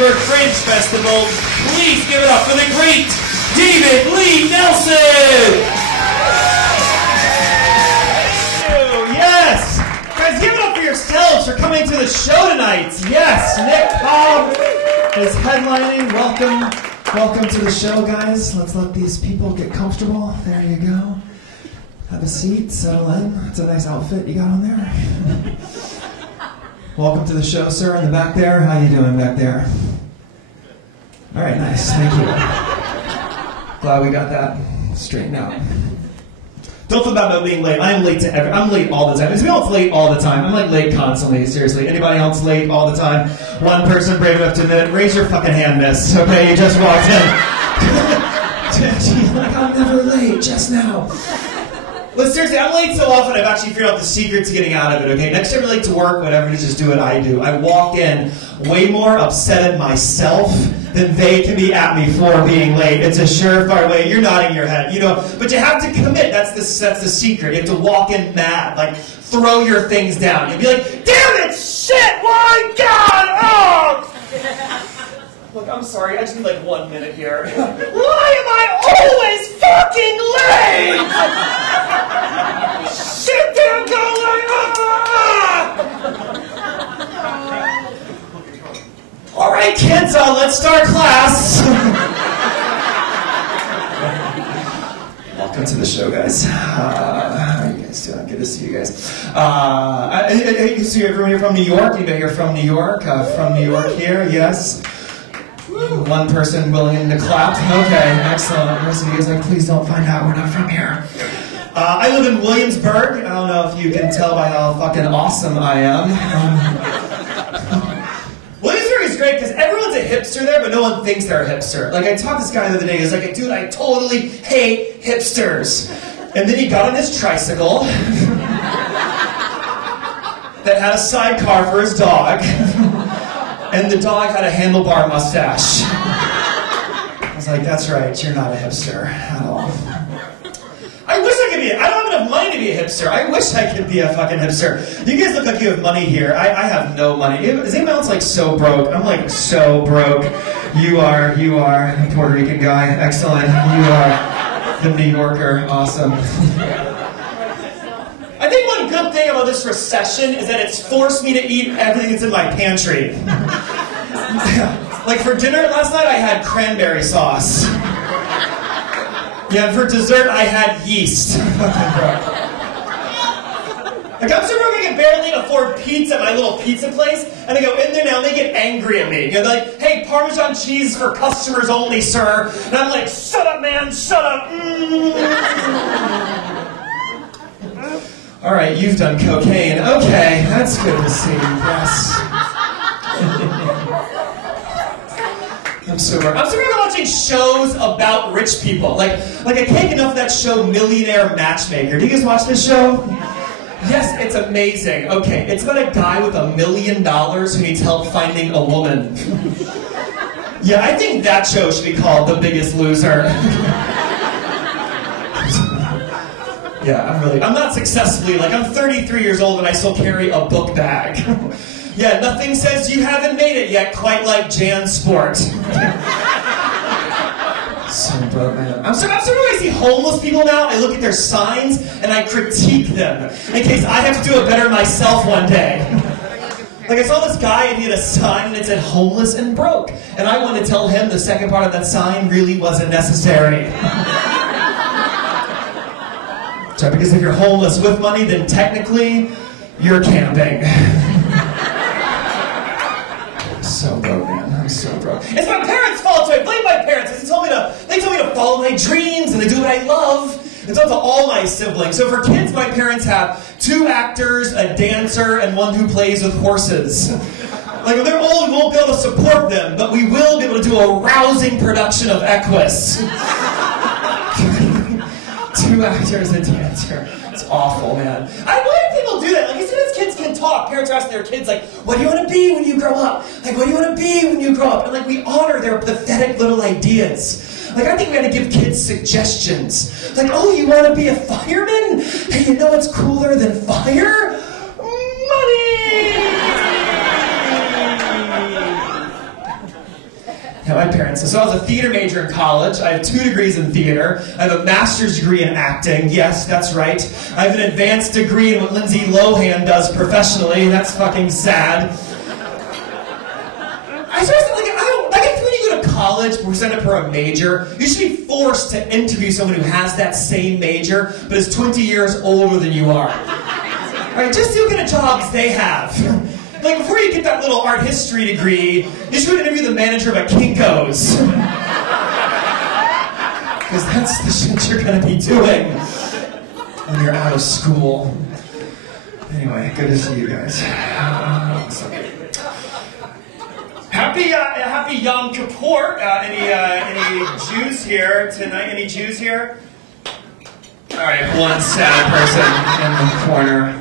Pittsburgh Fringe Festival. Please give it up for the great David Lee Nelson! Yes! Guys, give it up for yourselves for coming to the show tonight. Yes, Nick Cobb is headlining. Welcome to the show, guys. Let's let these people get comfortable. There you go. Have a seat, settle in. It's a nice outfit you got on there. Welcome to the show, sir, in the back there. How you doing back there? All right, nice. Thank you. Glad we got that straightened out. Don't feel bad about being late. I'm late to I'm late all the time. Is anyone else late all the time? I'm like late constantly, seriously. Anybody else late all the time? One person brave enough to admit it. Raise your fucking hand, miss. Okay, you just walked in. She's like, I'm never late, just now. But seriously, I'm late so often I've actually figured out the secret to getting out of it, okay? Next time you're late to work, whatever it is, just do what I do. I walk in way more upset at myself than they can be at me for being late. It's a surefire way. You're nodding your head, you know. But you have to commit. That's the secret. You have to walk in mad. Like, throw your things down. You'll be like, damn it, shit, my God, oh! Look, I'm sorry, I just need like 1 minute here. Why am I always fucking late? Sit there, go like, All right, kids, let's start class. Welcome to the show, guys. How are you guys doing? Good to see you guys. So everyone here from New York? Anybody here from New York? From New York here, yes. One person willing to clap. Okay, excellent. The rest of you guys like, please don't find out we're not from here. I live in Williamsburg. I don't know if you can tell by how fucking awesome I am. Williamsburg is great because everyone's a hipster there, but no one thinks they're a hipster. Like, I talked to this guy the other day. He's like, dude, I totally hate hipsters. And then he got on his tricycle that had a sidecar for his dog. And the dog had a handlebar mustache. I was like, that's right, you're not a hipster at all. I wish I could be I don't have enough money to be a hipster. I wish I could be a fucking hipster. You guys look like you have money here. I have no money. Is anyone else like so broke? I'm like so broke. You are the Puerto Rican guy. Excellent. You are the New Yorker. Awesome. I think one good thing about this recession is that it's forced me to eat everything that's in my pantry. Like for dinner last night, I had cranberry sauce. Yeah, and for dessert, I had yeast. Like I'm so broke I can barely afford pizza at my little pizza place, and I go in there now and they get angry at me. You know, they're like, hey, Parmesan cheese for customers only, sir. And I'm like, shut up, man, shut up. All right, you've done cocaine. Okay, that's good to see. Yes. I'm super watching shows about rich people. Like I can't get enough of that show, Millionaire Matchmaker. Do you guys watch this show? Yes, it's amazing. Okay, it's about a guy with $1 million who needs help finding a woman. Yeah, I think that show should be called The Biggest Loser. Yeah, I'm not successfully, like I'm 33 years old and I still carry a book bag. Yeah, nothing says you haven't made it yet, quite like JanSport. So broke, man. I'm starting to see homeless people now. I look at their signs and I critique them in case I have to do it better myself one day. Like I saw this guy and he had a sign and it said homeless and broke. And I wanted to tell him the second part of that sign really wasn't necessary. So because if you're homeless with money, then technically you're camping. I'm so broke, man. I'm so broke. It's my parents' fault, so I blame my parents. They told me to follow my dreams and to do what I love. It's up to all my siblings. So for kids, my parents have 2 actors, a dancer, and one who plays with horses. Like when they're old, we won't be able to support them, but we will be able to do a rousing production of Equus. 2 actors, a dancer. It's awful, man. I wonder if people do that. Like, as soon as kids can talk, parents are asking their kids, like, what do you want to be when you grow up? Like, what do you want to be when you grow up? And, like, we honor their pathetic little ideas. Like, I think we gotta give kids suggestions. Like, oh, you want to be a fireman? Hey, you know what's cooler than fire? Money! Yeah, my parents. So I was a theater major in college. I have 2 degrees in theater. I have a master's degree in acting. Yes, that's right. I have an advanced degree in what Lindsay Lohan does professionally. That's fucking sad. I started like, I think when you go to college, we're signed up for a major, you should be forced to interview someone who has that same major, but is 20 years older than you are. Right, just see what kind of jobs they have. Like, before you get that little art history degree, you should interview the manager of a Kinko's. Because that's the shit you're going to be doing when you're out of school. Anyway, good to see you guys. Happy Yom Kippur. Any Jews here tonight? Any Jews here? All right, one sad person in the corner.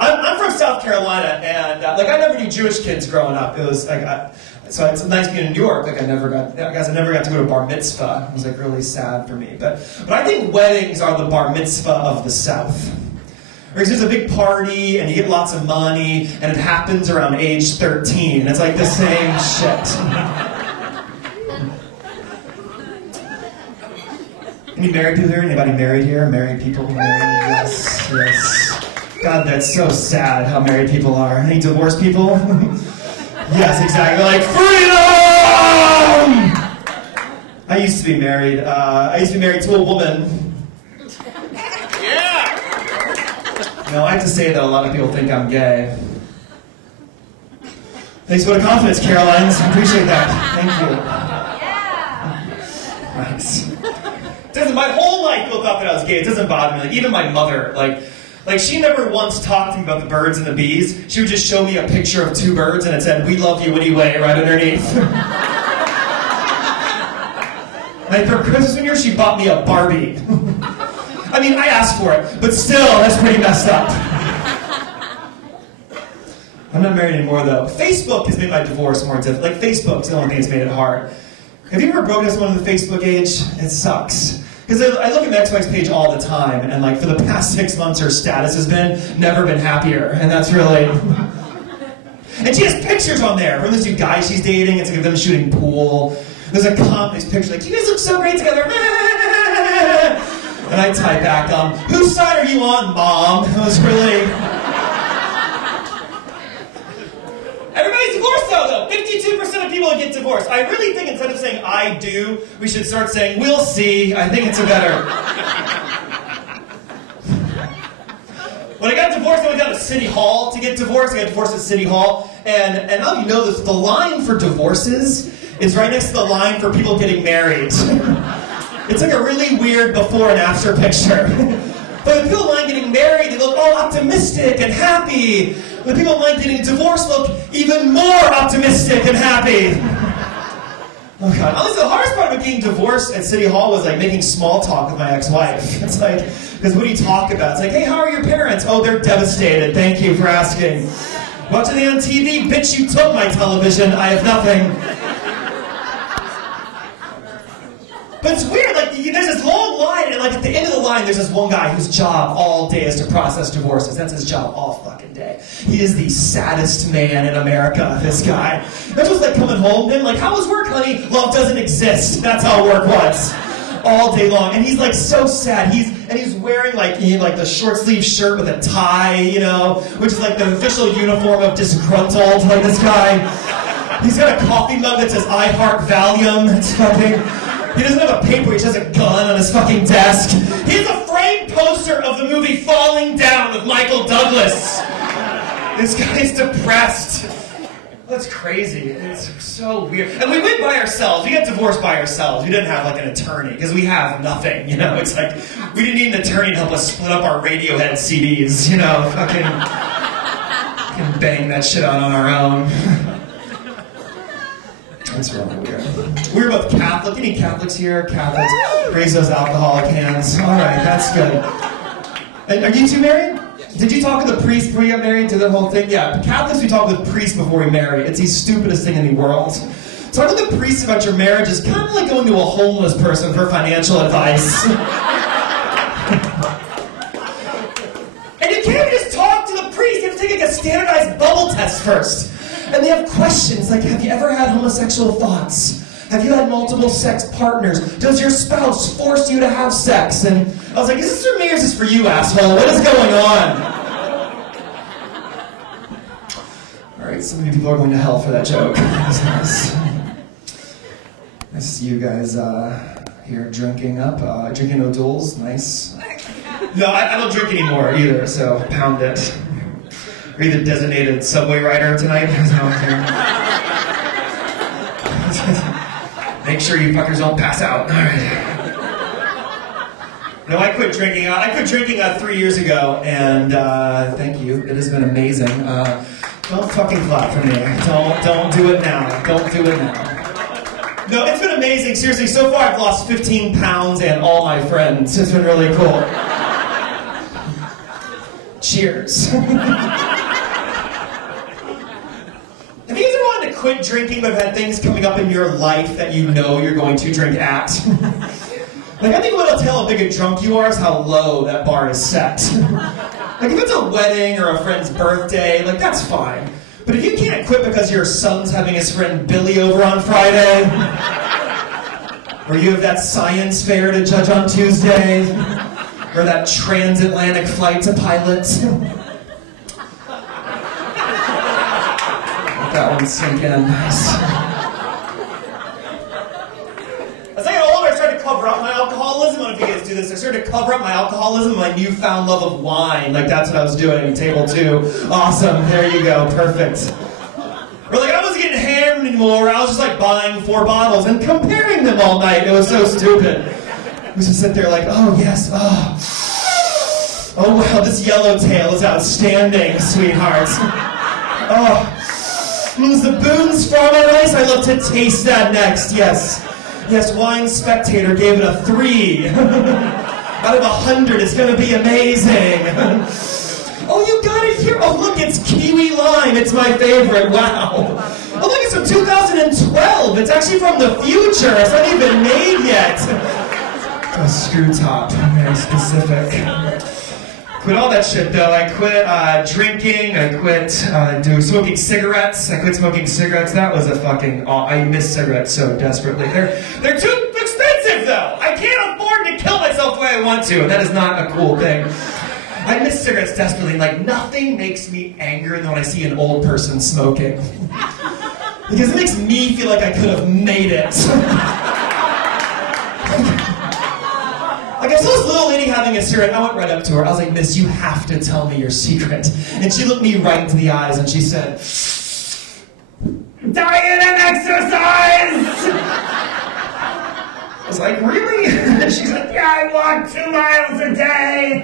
I'm from South Carolina, and I never knew Jewish kids growing up. It was like, so it's nice being in New York. Like I never got to go to bar mitzvah. It was like really sad for me. But I think weddings are the bar mitzvah of the South. Because there's a big party, and you get lots of money, and it happens around age 13. It's like the same shit. Any married people here? Anybody married here? Married people? Married? Yes, yes. God, that's so sad how married people are. Any divorced people? Yes, exactly. Like, freedom! I used to be married. I used to be married to a woman. No, I have to say that a lot of people think I'm gay. Thanks for the confidence, Carolines. I appreciate that. Thank you. Yeah. Nice. My whole life people thought that I was gay. It doesn't bother me. Like, even my mother, like she never once talked to me about the birds and the bees. She would just show me a picture of 2 birds and it said, "We love you anyway," right underneath. And for Christmas one year, she bought me a Barbie. I mean, I asked for it, but still, that's pretty messed up. I'm not married anymore, though. Facebook has made my divorce more difficult. Like, Facebook's the only thing that's made it hard. Have you ever broken up with someone on the Facebook age? It sucks. Because I look at my ex-wife's page all the time, and like for the past 6 months, her status has been never been happier, and that's really. And she has pictures on there from these 2 guys she's dating. It's like them shooting pool. There's a nice picture like, "You guys look so great together." And I type back, "Whose side are you on, Mom?" It was really. Everybody's divorced though. 52% of people get divorced. I really think instead of saying "I do," we should start saying "we'll see." I think it's a better. When I got divorced, I went down to City Hall to get divorced. I got divorced at City Hall. And I don't know if you know this, the line for divorces is right next to the line for people getting married. It's like a really weird before and after picture. But the people in line getting married, they look all optimistic and happy. The people in line getting divorced look even more optimistic and happy. Oh God. Honestly, the hardest part of getting divorced at City Hall was like making small talk with my ex-wife. It's like, because what do you talk about? It's like, "Hey, how are your parents?" "Oh, they're devastated. Thank you for asking." "Watching it on TV?" "Bitch, you took my television. I have nothing." But it's weird, like, there's this long line, and like at the end of the line, there's this one guy whose job all day is to process divorces. That's his job all fucking day. He is the saddest man in America, this guy. That's what's like coming home, then like, "How was work, honey?" "Love doesn't exist." That's how work was. All day long. And he's like so sad. He's wearing like the short sleeve shirt with a tie, which is like the official uniform of disgruntled, like this guy. He's got a coffee mug that says "I heart Valium." It's fucking. He doesn't have a paper, he just has a gun on his fucking desk. He has a framed poster of the movie Falling Down with Michael Douglas. This guy's depressed. That's crazy. It's so weird. And we went by ourselves. We got divorced by ourselves. We didn't have like an attorney, because we have nothing, It's like, we didn't need an attorney to help us split up our Radiohead CDs, fucking bang that shit out on our own. That's really weird. We're both Catholic. Any Catholics here? Catholics. Raise those alcoholic hands. All right, that's good. And are you 2 married? Yes. Did you talk to the priest before you got married? To the whole thing? Yeah. Catholics, we talk with priests before we marry. It's the stupidest thing in the world. Talking to the priest about your marriage is kind of like going to a homeless person for financial advice. And you can't just talk to the priest. You have to take like a standardized bubble test first. And they have questions like, have you ever had homosexual thoughts? Have you had multiple sex partners? Does your spouse force you to have sex? And I was like, is this for me or is this for you, asshole? What is going on? All right, so many people are going to hell for that joke. Nice to see you guys here drinking O'Doul's. Nice. No, I don't drink anymore either, so pound it. Are you the designated subway rider tonight? Make sure you fuckers don't pass out. All right. No, I quit drinking. I quit drinking 3 years ago, and thank you. It has been amazing. Don't fucking clap for me. Don't do it now. Don't do it now. No, it's been amazing. Seriously, so far I've lost 15 pounds and all my friends. It's been really cool. Cheers. Have you ever wanted to quit drinking but have had things coming up in your life that you know you're going to drink at? Like, I think what'll tell how big a drunk you are is how low that bar is set. Like, if it's a wedding or a friend's birthday, like, that's fine. But if you can't quit because your son's having his friend Billy over on Friday, or you have that science fair to judge on Tuesday, or that transatlantic flight to pilot. Let that one sink in. As I got older, I started to cover up my alcoholism. I don't know if you guys do this. I started to cover up my alcoholism, my newfound love of wine. Like, that's what I was doing at table 2. Awesome. There you go. Perfect. Or like, I wasn't getting hammered anymore. I was just like buying 4 bottles and comparing them all night. It was so stupid. We just sit there like, oh yes, oh wow, this yellowtail is outstanding, sweetheart. Oh, is the Boone's Farmer Rice? I'd love to taste that next. Yes, yes. Wine Spectator gave it a 3 out of 100. It's gonna be amazing. Oh, you got it here. Oh, look, it's kiwi lime. It's my favorite. Wow. Oh, look, it's from 2012. It's actually from the future. It's not even made yet. A screw top, very specific. Quit all that shit though. I quit drinking. I quit smoking cigarettes. I quit smoking cigarettes. That was a fucking. I miss cigarettes so desperately. They're too expensive though. I can't afford to kill myself the way I want to, and that is not a cool thing. I miss cigarettes desperately. Like, nothing makes me angrier than when I see an old person smoking, because it makes me feel like I could have made it. Like, I saw this little lady having a cigarette, and I went right up to her. I was like, miss, you have to tell me your secret. And she looked me right into the eyes, and she said, diet and exercise! I was like, really? She said, yeah, I walk 2 miles a day.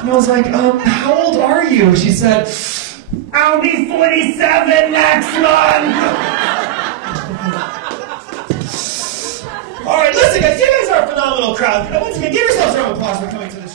And I was like, how old are you? She said, I'll be 47 next month. All right, listen, guys, you guys are a phenomenal crowd. Once again, give yourselves a round of applause for coming to the show.